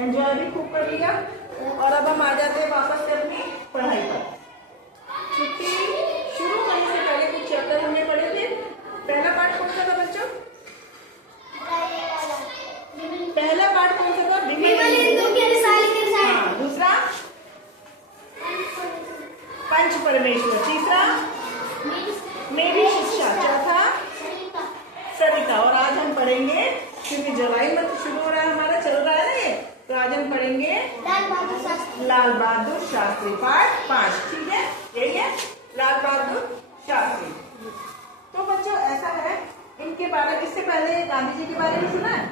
Enjoy भी खूब कर लिया। और अब हम आ जाते हैं वापस से अपनी पढ़ाई पर। छुट्टी शुरू होने से पहले कुछ चैप्टर हमने पढ़े थे। पहला पार्ट कौन सा था बच्चों? पहला पार्ट कौन सा था? हाँ, दूसरा पंच परमेश्वर, तीसरा मेरी शिक्षा, चौथा सरिता। और आज हम पढ़ेंगे, क्योंकि जुलाई में शुरू हो रहा है हमारा, चल रहा है ना ये, तो आज हम पढ़ेंगे लाल बहादुर शास्त्री पार्ट 5। ठीक है, यही है लाल बहादुर शास्त्री। तो बच्चों ऐसा है, इनके बारे में इससे पहले गांधी जी के बारे में सुना है?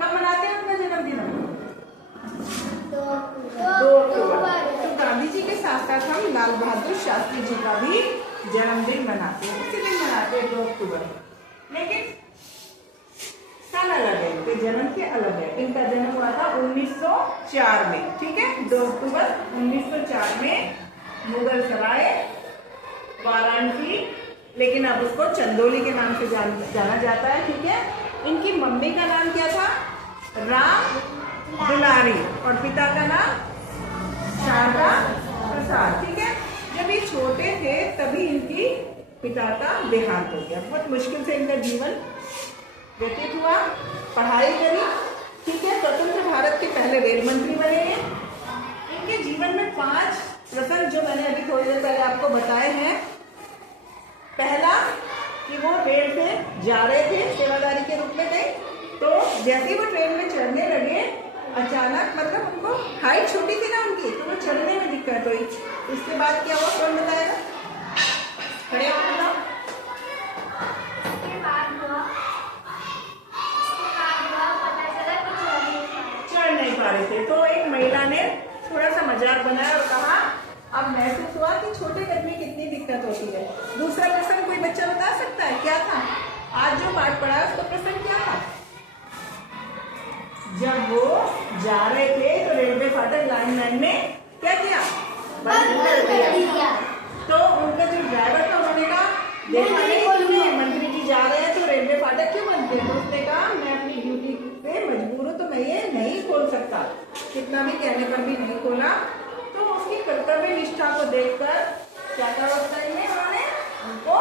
कब मनाते हैं उनका जन्मदिन? 2 अक्टूबर। तो गांधी जी के साथ साथ हम लाल बहादुर शास्त्री जी का भी जन्मदिन मनाते हैं, उसी दिन मनाते हैं 2 अक्टूबर। लेकिन सन अलग है, इनके जन्म के अलग है। इनका जन्म हुआ था 1904 में। ठीक है, 2 अक्टूबर 1904 में मुगल सराय वाराणसी, लेकिन अब उसको चंदौली के नाम से जाना जाता है। ठीक है, इनकी मम्मी का नाम क्या था? राम दुलारी, और पिता का नाम शारदा प्रसाद। ठीक है, जब ये छोटे थे तभी इनकी पिता का देहांत हो गया। बहुत मुश्किल से इनका जीवन व्यतीत हुआ, पढ़ाई करी। ठीक है, स्वतंत्र भारत के पहले रेल मंत्री बने हैं। इनके जीवन में 5 प्रसंग जो मैंने अभी थोड़ी देर पहले आपको बताए हैं। पहला कि वो रेल से जा रहे थे, सेवादारी के रूप में गए, तो जैसे ही वो ट्रेन में चढ़ने लगे, अचानक मतलब उनको हाइट छोटी थी ना उनकी, तो वो चढ़ने में दिक्कत हुई। उसके बाद क्या हुआ, कौन बताएगा? खड़े हो बताओ। चढ़ नहीं पा रहे थे, तो एक महिला ने थोड़ा सा मजाक बनाया और कहा, अब महसूस हुआ कि छोटे कद में कितनी दिक्कत होती है। दूसरा प्रसंग कोई बच्चा बता सकता है क्या था? आज जो पाठ पढ़ा है उसका प्रसंग क्या था? जब वो जा रहे थे तो रेलवे फाटक लाइनमैन ने क्या किया? बंद कर दिया। तो उनका जो ड्राइवर था उन्होंने कहा, देखा नहीं मंत्री जी जा रहे हैं तो रेलवे फाटक क्यों बंद किया? तो उसने कहा, मैं अपनी ड्यूटी पे मजबूर हूँ, तो मैं ये नहीं खोल सकता। कितना भी कहने पर भी नहीं खोला। तो उसकी कर्तव्य निष्ठा को देखकर क्या कहा उन्होंने उनको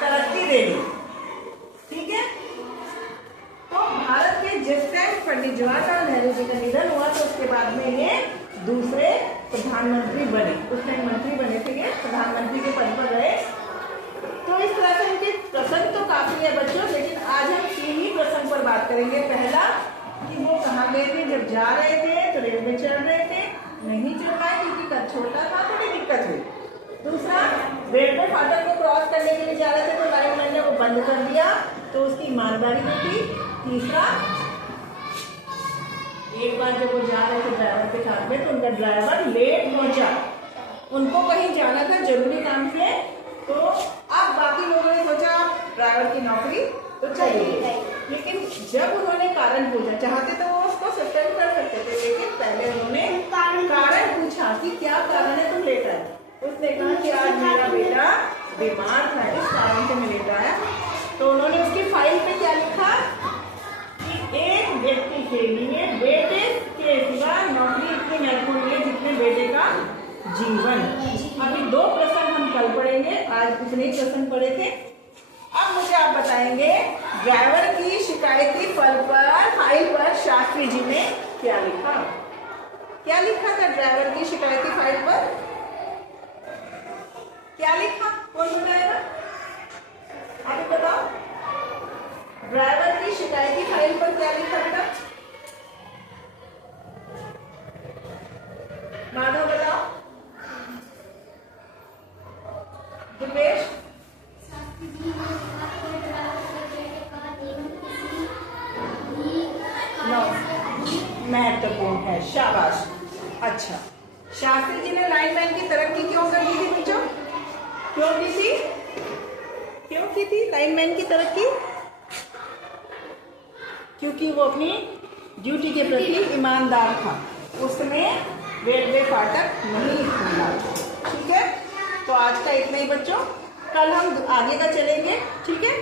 तरक्की दे दी। ठीक है, तो भारत के जिस टाइम पंडित जवाहरलाल नेहरू जी का निधन हुआ, तो उसके बाद में ये दूसरे प्रधानमंत्री बने। उस टाइम मंत्री बने थे, ये प्रधानमंत्री के पद पर रहे। तो इस तरह से इनके प्रसंग तो काफी है बच्चों, लेकिन आज हम 3 ही प्रसंग पर बात करेंगे। पहला कि वो कहाँ गए थे, जब जा रहे थे तो रेल में चढ़ रहे थे, नहीं चढ़ पाए क्योंकि कद छोटा था, थोड़ी दिक्कत हुई। दूसरा, रेलवे फाटक को क्रॉस करने के लिए जा रहे थे तो लाइनमैन ने वो बंद कर दिया, तो उसकी ईमानदारी होती। तीसरा, एक बार जब वो जा रहे थे ड्राइवर के साथ में, तो उनका ड्राइवर लेट पहुंचा, उनको कहीं जाना था जरूरी काम से। तो अब बाकी लोगों ने सोचा ड्राइवर की नौकरी तो चाहिए, लेकिन जब उन्होंने कारण पूछा, चाहते तो वो उसको सस्पेंड कर सकते थे, लेकिन पहले उन्होंने कारण पूछा कि क्या कारण है तुम लेट आए। उसने कहा कि आज मेरा बेटा बीमार था, इस कारण से मैं लेट आया। तो उन्होंने उसकी फाइल पे क्या लिखा कि एक व्यक्ति के लिए बेटे के सिवा नौकरी इतनी महत्वपूर्ण है जितने बेटे का जीवन। अभी 2 प्रसंग हम कल पढ़ेंगे, आज इतने ही प्रसंग पढ़े थे। अब मुझे आप बताएंगे, ड्राइवर की शिकायती फाइल पर शास्त्री जी ने क्या लिखा? क्या लिखा था ड्राइवर की शिकायती फाइल पर? क्या लिखा? कौन बताएगा? आप बताओ, ड्राइवर की शिकायती फाइल पर क्या लिखा बेटा? माधव बताओ। दिपेश? महत्वपूर्ण है, शाबाश। अच्छा, शास्त्री जी ने लाइनमैन की तरक्की क्यों कर दी थी बच्चों? क्यों की थी? क्यों की थी लाइनमैन की तरक्की? क्योंकि वो अपनी ड्यूटी के प्रति ईमानदार था, उसने रेलवे फाटक नहीं खोला। ठीक है, तो आज का इतना ही बच्चों, कल हम आगे का चलेंगे। ठीक है।